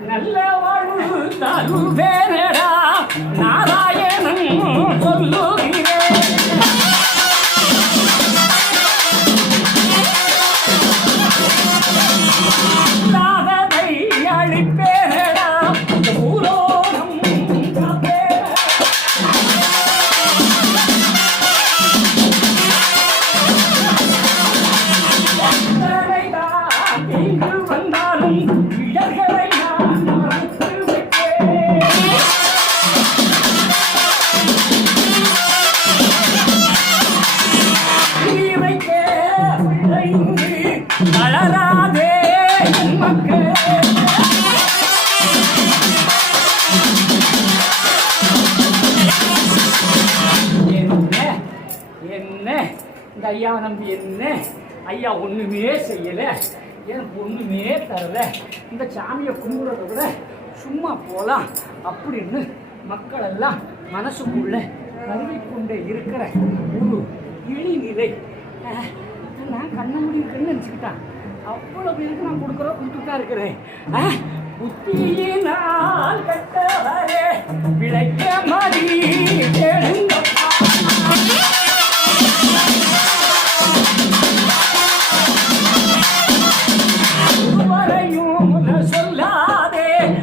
நல்ல வாழ்வு தருவேனடா நாராயணன் சொல்லு என்ன? இந்த ஐயாவை நம்பி என்ன? ஐயா ஒன்றுமே செய்யலை. எனக்கு ஒன்றுமே தரல? இந்த சாமியை கும்பிட்றத கூட சும்மா போகலாம் அப்படின்னு மக்களெல்லாம் மனசுக்குள்ளே கருவி கருவிக்கொண்டே இருக்கிற ஒரு இழிநிலை நான் கண்ண முடியுன்னு நினச்சிக்கிட்டான். அவ்வளோ பேருக்கு நான் கொடுக்குற கொடுத்துட்டா இருக்கிறேன். புத்தியினால் கட்டவரே. பிழைக்க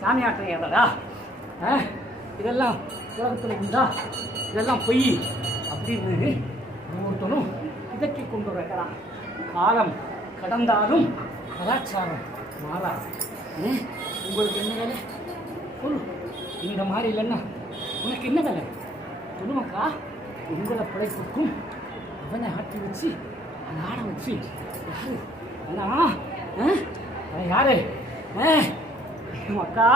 சாமி ஆட்டம் ஆ? இதெல்லாம் உலகத்தில் உண்டா? இதெல்லாம் பொய் அப்படின்னு ஒவ்வொருத்தனும் இதக்கி கொண்டு வைக்கிறான் காலம் கடந்தாலும் கலாச்சாரம் மாறாது. உங்களுக்கு என்ன வேலை? சொல்லு. இந்த மாதிரி இல்லைன்னா உனக்கு என்ன வேலை? சொல்லுமாக்கா உங்களை பிழைப்புக்கும் அவனை ஆட்டி வச்சு அதை ஆட வச்சு. யாரு? அண்ணா ஆ? யாரு? ஆ? அக்கா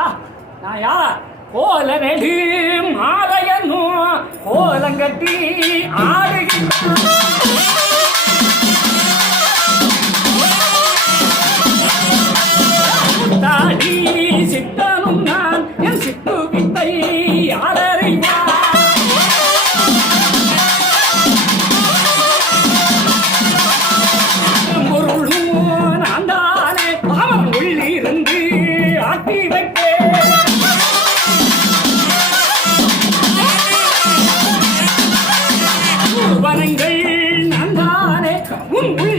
நான் யார் கோல நெடு மாலையனும் கோலங்கட்டி ஆடுகின்ற வனங்கள் நான்